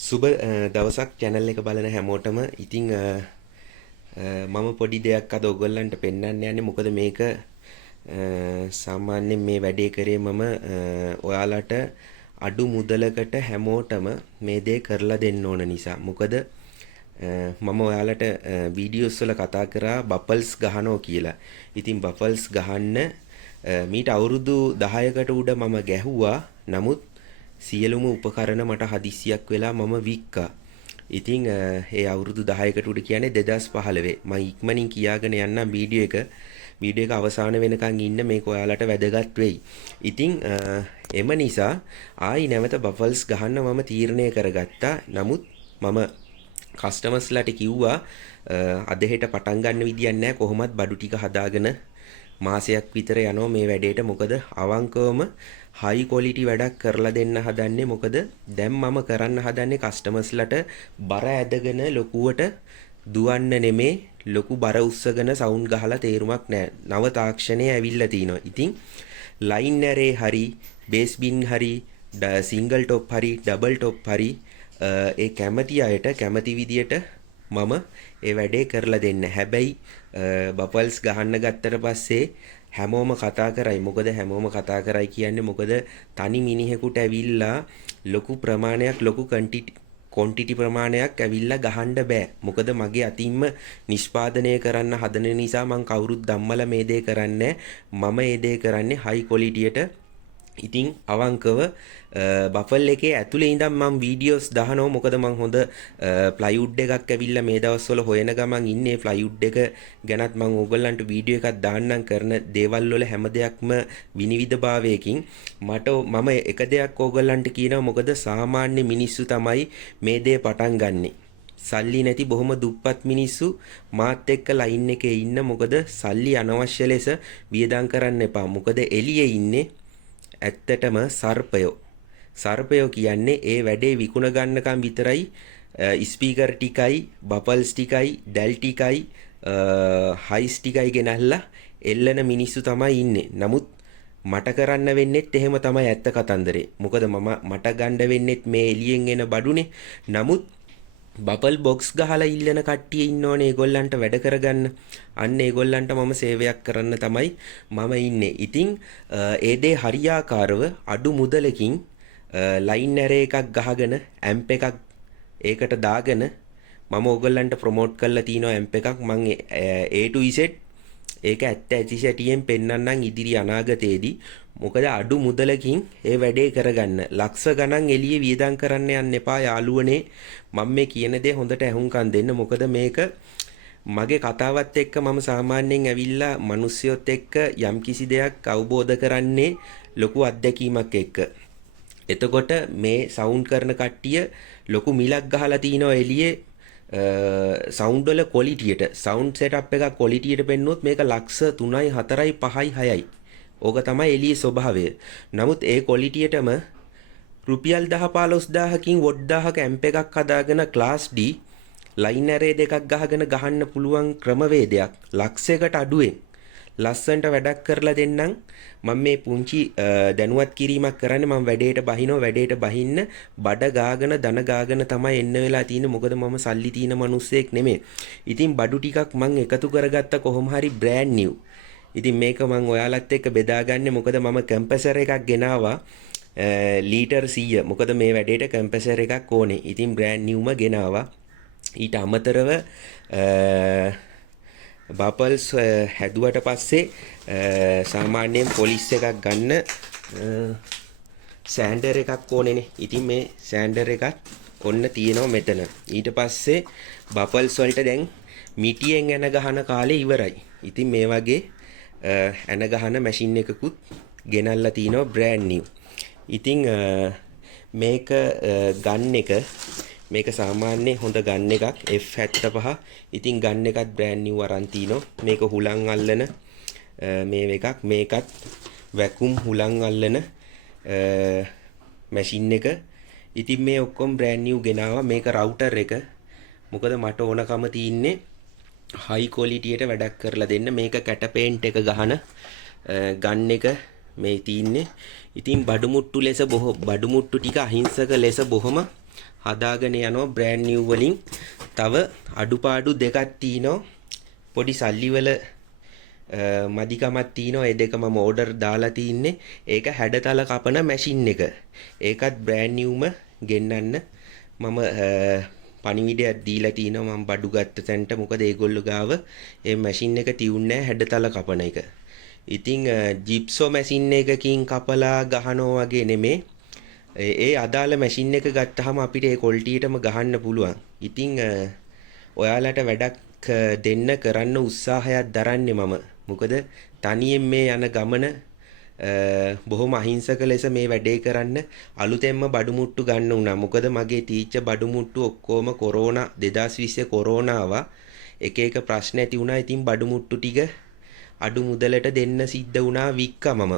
සුබ දවසක් channel එක බලන හැමෝටම ඉතින් මම පොඩි දෙයක් අද ඔයගොල්ලන්ට පෙන්වන්න යන්නේ මොකද මේක සාමාන්‍යයෙන් මේ වැඩේ කරේ මම ඔයාලට අඩු මුදලකට හැමෝටම මේ දේ කරලා දෙන්න ඕන නිසා මොකද මම ඔයාලට වීඩියෝස් වල කතා කරා බබල්ස් ගහනවා කියලා. ඉතින් බබල්ස් ගහන්න මීට අවුරුදු 10කට උඩ මම ගැහුවා. නමුත් සියලුම උපකරණ මට හදිස්සියක් වෙලා මම වික්කා. ඉතින් ඒ අවුරුදු 10කට උඩ කියන්නේ 2015. මම ඉක්මනින් කියාගෙන යන්නම් වීඩියෝ එක අවසාන වෙනකන් ඉන්න මේක ඔයාලට වැදගත් වෙයි. ඉතින් එම නිසා ආයි නැවත බබල්ස් ගහන්න මම තීරණය කරගත්තා. නමුත් මම කස්ටමර්ස්ලාට කිව්වා අද හෙට පටන් ගන්න විදියක් නැහැ. කොහොමත් බඩු ටික හදාගෙන මාසයක් විතර යනවා මේ වැඩේට. මොකද අවංකවම හයි ක්වොලිටි වැඩක් කරලා දෙන්න හදන්නේ. මොකද දැන් මම කරන්න හදන්නේ කස්ටමර්ස්ලාට බර ඇදගෙන ලොකුවට දුවන්න නෙමේ, ලොකු බර උස්සගෙන සවුන්ඩ් ගහලා තේරුමක් නැහැ. නව තාක්ෂණය ඇවිල්ලා තිනවා. ඉතින් ලයින් ඇරේ හරි, බේස් බින් හරි, සිංගල් টොප් හරි, ඩබල් টොප් හරි ඒ කැමති අයට කැමති විදියට මම ඒ වැඩේ කරලා දෙන්න. හැබැයි බබල්ස් ගහන්න ගත්තට පස්සේ හැමෝම කතා කරයි. මොකද හැමෝම කතා කරයි කියන්නේ මොකද තනි මිනිහෙකුට ඇවිල්ලා ලොකු ප්‍රමාණයක් ලොකු ක්වොන්ටිටි ප්‍රමාණයක් ඇවිල්ලා ගහන්න බෑ. මොකද මගේ අතින්ම නිෂ්පාදනය කරන්න හදන නිසා මං කවුරුත් ධම්මල මේ දේ කරන්නේ. මම මේ දේ කරන්නේ හයි ක්වොලිටියට. ඉතින් අවංකව බෆල් එකේ ඇතුලේ ඉඳන් මම වීඩියෝස් දානවා. මොකද මම හොඳ ප්ලයිවුඩ් එකක් ඇවිල්ලා මේ දවස්වල හොයන ගමන් ඉන්නේ. ප්ලයිවුඩ් එක ගැනත් මම ඕගොල්ලන්ට වීඩියෝ එකක් දාන්නම්. කරන දේවල් වල හැම දෙයක්ම විනිවිදභාවයකින් මම එක දෙයක් ඕගොල්ලන්ට කියනවා. මොකද සාමාන්‍ය මිනිස්සු තමයි මේ දේ පටන් ගන්නෙ. සල්ලි නැති බොහොම දුප්පත් මිනිස්සු මාත් එක්ක ලයින් එකේ ඉන්න. මොකද සල්ලි අනවශ්‍ය ලෙස වියදම් කරන්න එපා. මොකද එළියේ ඉන්නේ ඇත්තටම සර්පයෝ කියන්නේ ඒ වැඩේ විකුණ ගන්නකම් විතරයි ස්පීකර් ටිකයි, බබල්ස් ටිකයි, ඩැල් ටිකයි, හයිස් ටිකයි ගෙනල්ලා එල්ලන මිනිස්සු තමයි ඉන්නේ. නමුත් මට කරන්න වෙන්නේත් එහෙම තමයි ඇත්ත කතන්දරේ. මොකද මට ගන්න වෙන්නේත් මේ එළියෙන් එන බඩුනේ. නමුත් බබල් බොක්ස් ගහලා ඉල්ලන කට්ටිය ඉන්නෝනේ ඒගොල්ලන්ට වැඩ කරගන්න. අන්න ඒගොල්ලන්ට මම සේවයක් කරන්න තමයි මම ඉන්නේ. ඉතින් ඒ දේ හරියාකාරව අඩු මුදලකින් ලයින් ඇරේ එකක් ගහගෙන ඇම්ප් එකක් ඒකට දාගෙන මම ඕගොල්ලන්ට ප්‍රොමෝට් කරලා තිනවා ඇම්ප් එකක්. මම A to Z ඒක ඇත්ත ඇති සැටියෙන් පෙන්වන්නම් ඉදිරි අනාගතයේදී. මොකද අඩු මුදලකින් ඒ වැඩේ කරගන්න. ලක්ෂ ගණන් එළියේ වියදම් කරන්න යන්න එපා යාළුවනේ. මම මේ කියන දේ හොඳට අහුම්කම් දෙන්න. මොකද මේක මගේ කතාවත් එක්ක මම සාමාන්‍යයෙන් ඇවිල්ලා මිනිස්සුත් එක්ක යම්කිසි දෙයක් අවබෝධ කරන්නේ ලොකු අත්දැකීමක් එක්ක. එතකොට මේ සවුන්ඩ් කරන කට්ටිය ලොකු මිලක් ගහලා තිනවා එළියේ සවුන්ඩ් වල ක්වොලිටියට. සවුන්ඩ් සෙටප් එකක් ක්වොලිටියට පෙන්නුවොත් මේක ලක්ෂ 3යි 4යි 5යි 6යි. ඕක තමයි එළියේ ස්වභාවය. නමුත් ඒ ක්වොලිටියටම රුපියල් 10-15000කින් වොට් 1000ක ඇම්ප් එකක් හදාගෙන ක්ලාස් D ලයින් ඇරේ දෙකක් ගහගෙන ගහන්න පුළුවන් ක්‍රමවේදයක් ලක්ෂයකට අඩුවෙන් ලස්සන්ට වැඩක් කරලා දෙන්නම්. මම මේ පුංචි දැනුවත් කිරීමක් කරන්නේ. මම වැඩේට බහින්න බඩ ගාගෙන ධන ගාගෙන තමයි එන්න වෙලා තියෙන්නේ. මොකද මම සල්ලි තියෙන මිනිස්සෙක් නෙමෙයි. ඉතින් බඩු ටිකක් මම එකතු කරගත්ත කොහොම හරි බ්‍රෑන්ඩ් නිව්. ඉතින් මේක මම ඔයාලත් එක්ක බෙදාගන්නේ. මොකද මම කම්ප්‍රෙසර් එකක් ගෙනාවා ලීටර් 100. මොකද මේ වැඩේට කම්ප්‍රෙසර් එකක් ඕනේ. ඉතින් බ්‍රෑන්ඩ් නිව්ම ගෙනාවා. ඊට අමතරව බබල්ස් හැදුවට පස්සේ සාමාන්‍යයෙන් පොලිස් එකක් ගන්න සෑන්ඩර් එකක් ඕනේනේ. ඉතින් මේ සෑන්ඩර් එකක් ඔන්න තියෙනවා මෙතන. ඊට පස්සේ බබල්ස් වලට දැන් මිටියෙන් එන ගහන කාලේ ඉවරයි. ඉතින් මේ වගේ එන ගහන මැෂින් එකකුත් ගෙනල්ලා තිනවා බ්‍රෑන්ඩ් නිව්. ඉතින් මේක ගන් එක මේක සාමාන්‍ය හොඳ ගන් එකක් F75. ඉතින් ගන් එකත් බ්‍රෑන්ඩ් නිව් අරන් තිනවා. මේක හුලං අල්ලන මේ එකක්. මේකත් වැකුම් හුලං අල්ලන මැෂින් එක. ඉතින් මේ ඔක්කොම බ්‍රෑන්ඩ් නිව් ගෙනාවා. මේක රවුටර් එක. මොකද මට ඕනකම තියෙන්නේ හයි ක්වොලිටියට වැඩක් කරලා දෙන්න. මේක කැට පේන්ට් එක ගහන ගන් එක මේ තින්නේ. ඉතින් බඩු මුට්ටු ලෙස බඩු මුට්ටු ටික අහිංසක ලෙස බොහොම හදාගෙන යනවා බ්‍රෑන්ඩ් නිව් වලින්. තව අඩුපාඩු දෙකක් තියෙනවා. පොඩි සල්ලි වල මදිකමක් තියෙනවා. ඒ දෙක මම ඕඩර් දාලා තින්නේ. ඒක හැඩතල කපන මැෂින් එක. ඒකත් බ්‍රෑන්ඩ් නිව්ම ගෙන්නන්න මම පණිවිඩයක් දීලා තිනවා මම බඩු ගත්ත තැනට. මොකද ඒගොල්ලෝ ගාව මේ මැෂින් එක තියුන්නේ හැඩතල කපන එක. ඉතින් ජිප්සෝ මැෂින් එකකින් කපලා ගහනවා වගේ නෙමේ. ඒ අදාළ මැෂින් එක ගත්තාම අපිට ඒ ක්වොලිටියටම ගහන්න පුළුවන්. ඉතින් ඔයාලට වැඩක් දෙන්න කරන්න උත්සාහයක් දරන්නේ මම. මොකද තනියෙන් මේ යන ගමන බොහොම අහිංසක ලෙස මේ වැඩේ කරන්න අලුතෙන්ම බඩු මුට්ටු ගන්න උනා. මොකද මගේ තීච්ච බඩු මුට්ටු ඔක්කොම කොරෝනා 2020 කොරෝනා ආවා. එක ප්‍රශ්න ඇති වුණා. ඉතින් බඩු මුට්ටු ටික අඩු මුදලට දෙන්න සිද්ධ වුණා වික්කමම.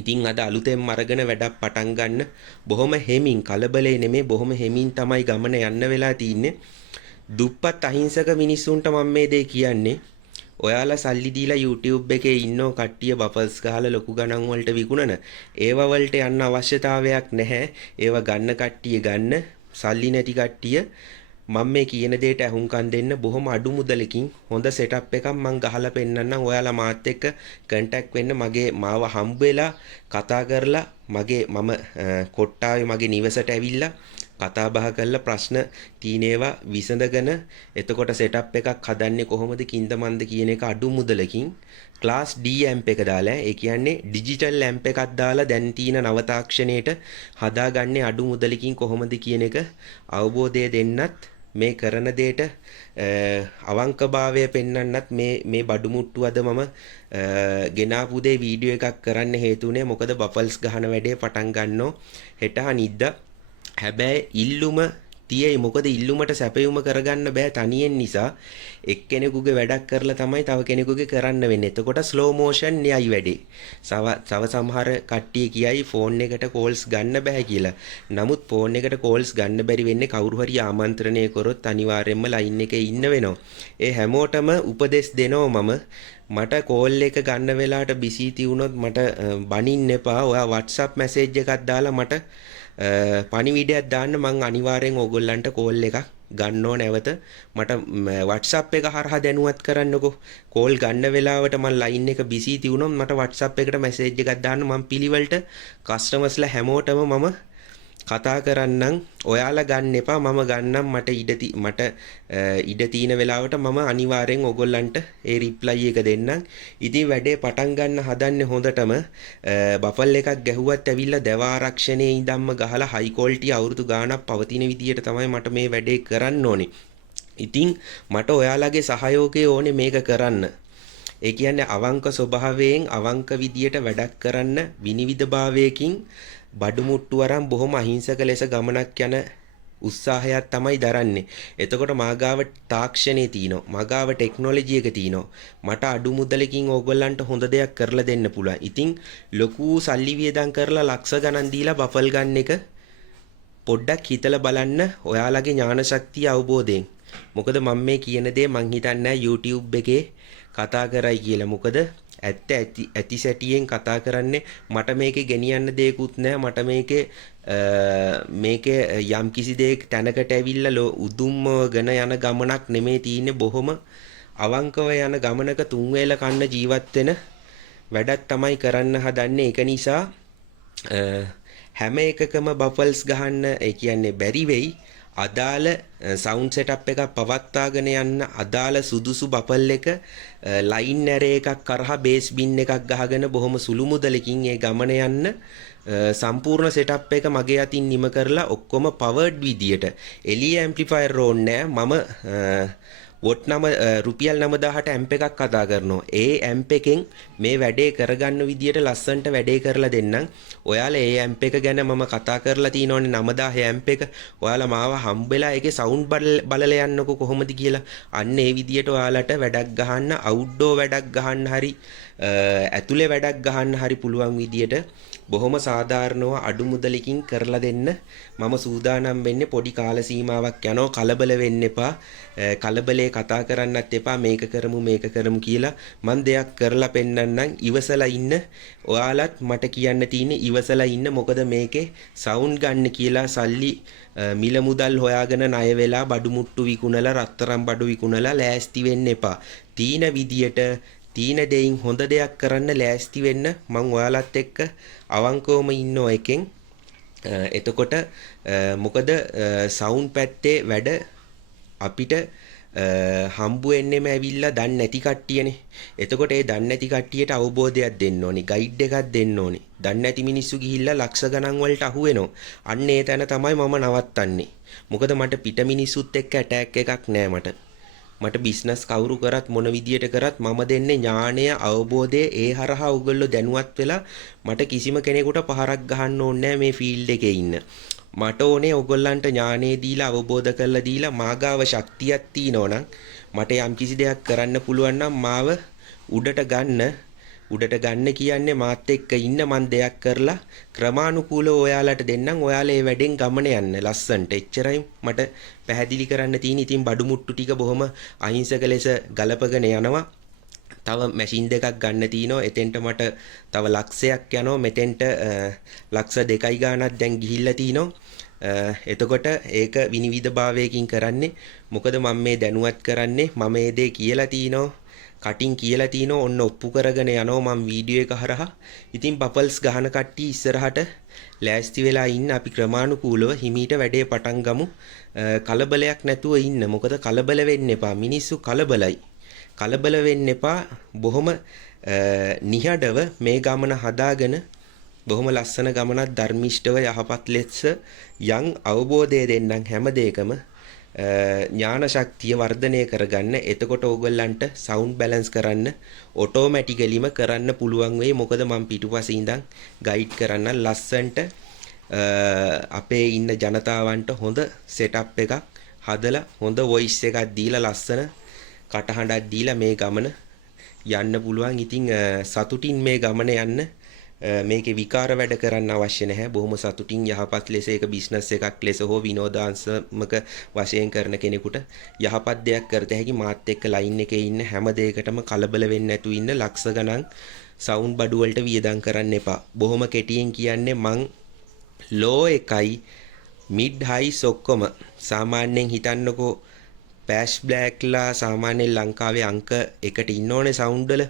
ඉතින් අද අලුතෙන් අරගෙන වැඩක් පටන් ගන්න බොහොම හෙමින් කලබලේ නෙමෙයි බොහොම හෙමින් තමයි ගමන යන්න වෙලා තින්නේ. දුප්පත් අහිංසක මිනිස්සුන්ට මම මේ දේ කියන්නේ. ඔයාලා සල්ලි දීලා YouTube එකේ ඉන්නෝ කට්ටිය බෆල්ස් ගහලා ලොකු ගණන් වලට විකුණන ඒවා වලට යන්න අවශ්‍යතාවයක් නැහැ. ඒවා ගන්න කට්ටිය ගන්න සල්ලි නැති කට්ටිය මම මේ කියන දෙයට අහුම්කම් දෙන්න බොහොම අඩු මුදලකින් හොඳ සෙටප් එකක් මම ගහලා පෙන්නන්නම්. ඔයාලා මාත් එක්ක කන්ටැක්ට් වෙන්න. මාව හම්බ වෙලා කතා කරලා මම කොට්ටාවේ මගේ නිවසට ඇවිල්ලා කතා බහ කරලා ප්‍රශ්න තීනේවා විසඳගෙන එතකොට සෙටප් එකක් හදන්නේ කොහොමද කින්ද මන්ද කියන එක අඩු මුදලකින් ක්ලාස් D ඇම්ප් එක දාලා ඒ කියන්නේ ඩිජිටල් ඇම්ප් එකක් දාලා දැන් තියෙන නව තාක්ෂණයට හදාගන්නේ අඩු මුදලකින් කොහොමද කියන එක අවබෝධය දෙන්නත් මේ කරන දෙයට අවංකභාවය පෙන්වන්නත් මේ බඩු මුට්ටු අද මම ගෙනාපු දේ වීඩියෝ එකක් කරන්න හේතුනේ. මොකද බෆල්ස් ගහන වැඩේ පටන් ගන්නෝ හෙට අනිද්දා. හැබැයි ඉල්ලුම තියෙයි. මොකද ඉල්ලුමට සැපයුම කරගන්න බෑ තනියෙන් නිසා. එක්කෙනෙකුගේ වැඩක් කරලා තමයි තව කෙනෙකුගේ කරන්න වෙන්නේ. එතකොට ස්ලෝ මෝෂන් යයි වැඩේ. තව සමහර කට්ටිය කියයි ෆෝන් එකට කෝල්ස් ගන්න බෑ කියලා. නමුත් ෆෝන් එකට කෝල්ස් ගන්න බැරි වෙන්නේ කවුරු හරි ආමන්ත්‍රණය කරොත් අනිවාර්යයෙන්ම ලයින් එකේ ඉන්න වෙනවා. ඒ හැමෝටම උපදෙස් දෙනවා මම. මට කෝල් එක ගන්න වෙලාවට බිසි තියුණොත් මට බනින්න එපා. ඔයා WhatsApp මැසේජ් එකක් දාලා මට පණිවිඩයක් දාන්න. මං අනිවාර්යෙන් ඕගොල්ලන්ට කෝල් එකක් ගන්නෝ නැවත. මට WhatsApp එක හරහා දැනුවත් කරන්නකෝ. කෝල් ගන්න වෙලාවට මං ලයින් එක බිසි තියුණොත් මට WhatsApp එකට මැසේජ් එකක් දාන්න. මං පිළිවෙලට කස්ටමර්ස්ලා හැමෝටම මම කතා කරන්නම්. ඔයාලා ගන්න එපා මම ගන්නම්. මට ඉඩ තියෙන වෙලාවට මම අනිවාර්යෙන් ඕගොල්ලන්ට ඒ රිප්ලයි එක දෙන්නම්. ඉතින් වැඩේ පටන් ගන්න හදන්නේ හොඳටම බෆල් එකක් ගැහුවත් ඇවිල්ලා දව ආරක්ෂණයේ ඉඳන්ම ගහලා හයි ක්වොලිටි අවුරුදු ගාණක් පවතින විදියට තමයි මට මේ වැඩේ කරන්න ඕනේ. ඉතින් මට ඔයාලගේ සහයෝගය ඕනේ මේක කරන්න. ඒ කියන්නේ අවංක ස්වභාවයෙන් අවංක විදියට වැඩක් කරන්න විනිවිදභාවයකින් බඩු මුට්ටු අරන් බොහොම අහිංසක ලෙස ගමනක් යන උත්සාහයක් තමයි දරන්නේ. එතකොට මාගාව තාක්ෂණයේ තියෙනවා. මාගාව ටෙක්නොලොජි එක තියෙනවා. මට අඩු මුදලකින් ඕගොල්ලන්ට හොඳ දෙයක් කරලා දෙන්න පුළුවන්. ඉතින් ලොකු සල්ලි වියදම් කරලා ලක්ෂ ගණන් දීලා බෆල් ගන්න එක පොඩ්ඩක් හිතලා බලන්න ඔයාලගේ ඥාන ශක්තිය අවබෝධයෙන්. මොකද මම මේ කියන දේ මං හිතන්නේ YouTube එකේ කතා කරයි කියලා. මොකද ඇති සැටියෙන් කතා කරන්නේ මට මේකේ ගෙනියන්න දෙයක්වත් නැහැ. මට මේකේ යම් කිසි දෙයක තැනකට ඇවිල්ලා උදුම්මගෙන යන ගමනක් නෙමේ තියෙන්නේ. බොහොම අවංකව යන ගමනක තුන් වේල කන්න ජීවත් වෙන වැඩක් තමයි කරන්න හදන්නේ. ඒක නිසා හැම එකකම බෆල්ස් ගහන්න ඒ කියන්නේ බැරි වෙයි. අදාළ සවුන්ඩ් සෙටප් එකක් පවත්වාගෙන යන්න අදාළ සුදුසු බෆල් එක ලයින් ඇරේ එකක් කරහා බේස් බින් එකක් ගහගෙන බොහොම සුළු මුදලකින් ඒ ගමන යන්න සම්පූර්ණ සෙටප් එක මගේ අතින් නිම කරලා ඔක්කොම පවර්ඩ් විදියට එළිය ඇම්ප්ලිෆයර් ඕනේ නැහැ. මම වොට් රුපියල් 9000ට ඇම්ප් එකක් කතා කරනවා. ඒ ඇම්ප් එකෙන් මේ වැඩේ කරගන්න විදියට ලස්සන්ට වැඩේ කරලා දෙන්නම්. ඔයාලා ඒ ඇම්ප් එක ගැන මම කතා කරලා තියෙනෝනේ 9000 ඇම්ප් එක. ඔයාලා මාව හම්බෙලා ඒකේ සවුන්ඩ් බලලා යන්නකෝ කොහොමද කියලා. අන්න ඒ විදියට ඔයාලට වැඩක් ගහන්න, අවුට්ඩෝර් වැඩක් ගහන්න හරි ඇතුලේ වැඩක් ගහන්න හරි පුළුවන් විදියට බොහොම සාධාරණව අඩු මුදලකින් කරලා දෙන්න මම සූදානම් වෙන්නේ. පොඩි කාල සීමාවක් යනවා, කලබල වෙන්න එපා. කලබලේ කතා කරන්නත් එපා මේක කරමු කියලා. මම දෙයක් කරලා පෙන්නන්නම්. ඉවසලා ඉන්න. ඔයාලත් මට කියන්න තියෙන්නේ ඉවසලා ඉන්න. මොකද මේකේ සවුන්ඩ් ගන්න කියලා සල්ලි මිල මුදල් හොයාගෙන ණය වෙලා බඩු මුට්ටු විකුණලා රත්තරන් බඩු විකුණලා ලෑස්ති වෙන්න එපා. තීන විදියට තීන දෙයින් හොඳ දෙයක් කරන්න ලෑස්ති වෙන්න. මං ඔයාලත් එක්ක අවංකවම ඉන්නෝ එකෙන්. එතකොට මොකද සවුන්ඩ් පැත්තේ වැඩ අපිට හම්බු වෙන්නෙම ඇවිල්ලා දන්නේ නැති කට්ටියනේ. එතකොට ඒ දන්නේ නැති කට්ටියට අවබෝධයක් දෙන්න ඕනේ, ගයිඩ් එකක් දෙන්න ඕනේ. දන්නේ නැති මිනිස්සු ගිහිල්ලා ලක්ෂ ගණන් වලට අහු වෙනවා. අන්න ඒ තැන තමයි මම නවත්තන්නේ. මොකද මට පිට මිනිස්සුත් එක්ක ඇටැක් එකක් නෑ මට බිස්නස් කවුරු කරත් මොන විදියට කරත් මම දෙන්නේ ඥාණය අවබෝධය. ඒ හරහා ඔයගොල්ලෝ දැනුවත් වෙලා මට කිසිම කෙනෙකුට පහරක් ගහන්න ඕනේ මේ ෆීල්ඩ් එකේ ඉන්න. මට ඕනේ ඔයගොල්ලන්ට ඥාණය දීලා අවබෝධ කරලා දීලා මාගාව ශක්තියක් තියෙනවා නම් මට යම්කිසි දෙයක් කරන්න පුළුවන් නම් මාව උඩට ගන්න කියන්නේ මාත් එක්ක ඉන්න. මං දෙයක් කරලා ක්‍රමානුකූලව ඔයාලට දෙන්නම්. ඔයාලා ඒ වැඩෙන් ගමන යන්න ලස්සන්ට. එච්චරයි මට පැහැදිලි කරන්න තියෙන. ඉතින් බඩු මුට්ටු ටික බොහොම අහිංසක ලෙස ගලපගෙන යනවා. තව මැෂින් දෙකක් ගන්න තියෙනවා. එතෙන්ට මට තව ලක්ෂයක් යනවා. මෙතෙන්ට ලක්ෂ 2යි ගාණක් දැන් ගිහිල්ලා තිනවා. එතකොට ඒක විනිවිදභාවයකින් කරන්නේ. මොකද මම මේ දැනුවත් කරන්නේ මම මේ දේ කියලා තිනවා. කටින් කියලා තිනෝ ඔන්න ඔප්පු කරගෙන යනවා මම වීඩියෝ එක හරහා. ඉතින් බබල්ස් ගහන කට්ටිය ඉස්සරහට ලෑස්ති වෙලා ඉන්න. අපි ක්‍රමානුකූලව හිමීට වැඩේ පටන් ගමු. කලබලයක් නැතුව ඉන්න. මොකද කලබල වෙන්න එපා. මිනිස්සු කලබලයි. කලබල වෙන්න එපා. බොහොම නිහඬව මේ ගමන හදාගෙන බොහොම ලස්සන ගමනක් ධර්මිෂ්ඨව යහපත් ලෙස යම් අවබෝධය දෙන්නම් හැම දෙයකම ඥාන ශක්තිය වර්ධනය කරගන්න. එතකොට ඕගොල්ලන්ට සවුන්ඩ් බැලන්ස් කරන්න ඔටෝමැටිකලිම කරන්න පුළුවන් වෙයි. මොකද මම පිටුපසින් ඉඳන් ගයිඩ් කරන්න ලස්සන්ට අපේ ඉන්න ජනතාවන්ට හොඳ සෙටප් එකක් හදලා හොඳ වොයිස් එකක් දීලා ලස්සන කටහඬක් දීලා මේ ගමන යන්න පුළුවන්. ඉතින් සතුටින් මේ ගමන යන්න. මේකේ විකාර වැඩ කරන්න අවශ්‍ය නැහැ. බොහොම සතුටින් යහපත් ලෙස ඒක බිස්නස් එකක් ලෙස හෝ විනෝදාංශමක වශයෙන් කරන කෙනෙකුට යහපත් දෙයක් කරත හැකි. මාත් එක්ක ලයින් එකේ ඉන්න හැම දෙයකටම කලබල වෙන්නේ නැතුව ඉන්න. ලක්ෂ ගණන් සවුන්ඩ් බඩු වලට වියදම් කරන්න එපා. බොහොම කෙටියෙන් කියන්නේ මං ලෝ එකයි මිඩ් හයිස් ඔක්කොම සාමාන්‍යයෙන් හිතන්නකෝ පැෂ් බ්ලැක්ලා සාමාන්‍යයෙන් ලංකාවේ අංක 1ට ඉන්න ඕනේ සවුන්ඩ් වල.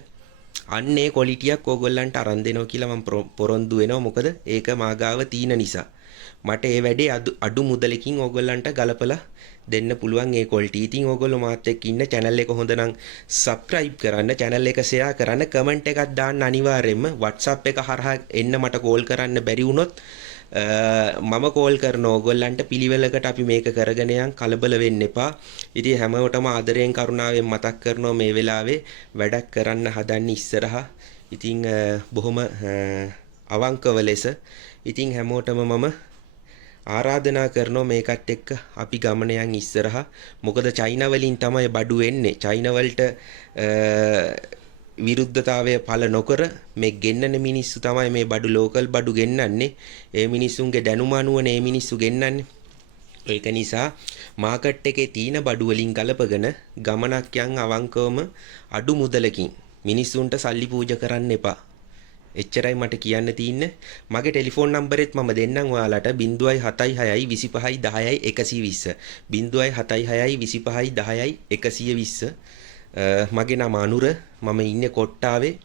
අන්නේ ක්වොලිටියක් ඕගොල්ලන්ට අරන් දෙනවා කියලා මම පොරොන්දු වෙනවා. මොකද ඒක මාගාව තීන නිසා මට ඒ වැඩේ අඩු මුදලකින් ඕගොල්ලන්ට ගලපලා දෙන්න පුළුවන් ඒ ක්වොලිටි. ඉතින් ඕගොල්ලෝ මාත් එක්ක ඉන්න. channel එක හොඳ නම් subscribe කරන්න, channel එක share කරන්න, comment එකක් දාන්න අනිවාර්යයෙන්ම. WhatsApp එක හරහා එන්න මට call කරන්න බැරි වුණොත් මම කෝල් කරන ඕගොල්ලන්ට පිළිවෙලකට අපි මේක කරගෙන යන්. කලබල වෙන්න එපා. ඉතින් හැමෝටම ආදරයෙන් කරුණාවෙන් මතක් කරනවා මේ වෙලාවේ වැඩක් කරන්න හදන්නේ ඉස්සරහා. ඉතින් බොහොම අවංකව ලෙස ඉතින් හැමෝටම මම ආරාධනා කරනවා මේකත් එක්ක අපි ගමන යන් ඉස්සරහා. මොකද චයිනා වලින් තමයි බඩු එන්නේ. චයිනා වලට විරුද්ධතාවය පළ නොකර මේ ගෙන්නන මිනිස්සු තමයි මේ බඩු ලෝකල් බඩු ගෙන්නන්නේ. ඒ මිනිස්සුන්ගේ දැනුම අනුවනේ මේ මිනිස්සු ගෙන්නන්නේ. ඒක නිසා මාකට් එකේ තියෙන බඩු වලින් ගලපගෙන ගමනක් යන් අවංකවම අඩු මුදලකින් මිනිස්සුන්ට සල්ලි පූජා කරන්න එපා. එච්චරයි මට කියන්න තියෙන්නේ. මගේ ටෙලිෆෝන් නම්බරෙත් මම දෙන්නම් ඔයාලට 076 25 10 120 076 25 10 120. මගේ නම අනුර. මම ඉන්නේ කොට්ටාවේ.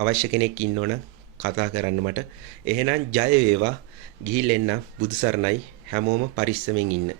අවශ්‍ය කෙනෙක් ඉන්නවනම් කතා කරන්න මට. එහෙනම් ජය වේවා. ගිහින් එන්න. බුදු සරණයි. හැමෝම පරිස්සමෙන් ඉන්න.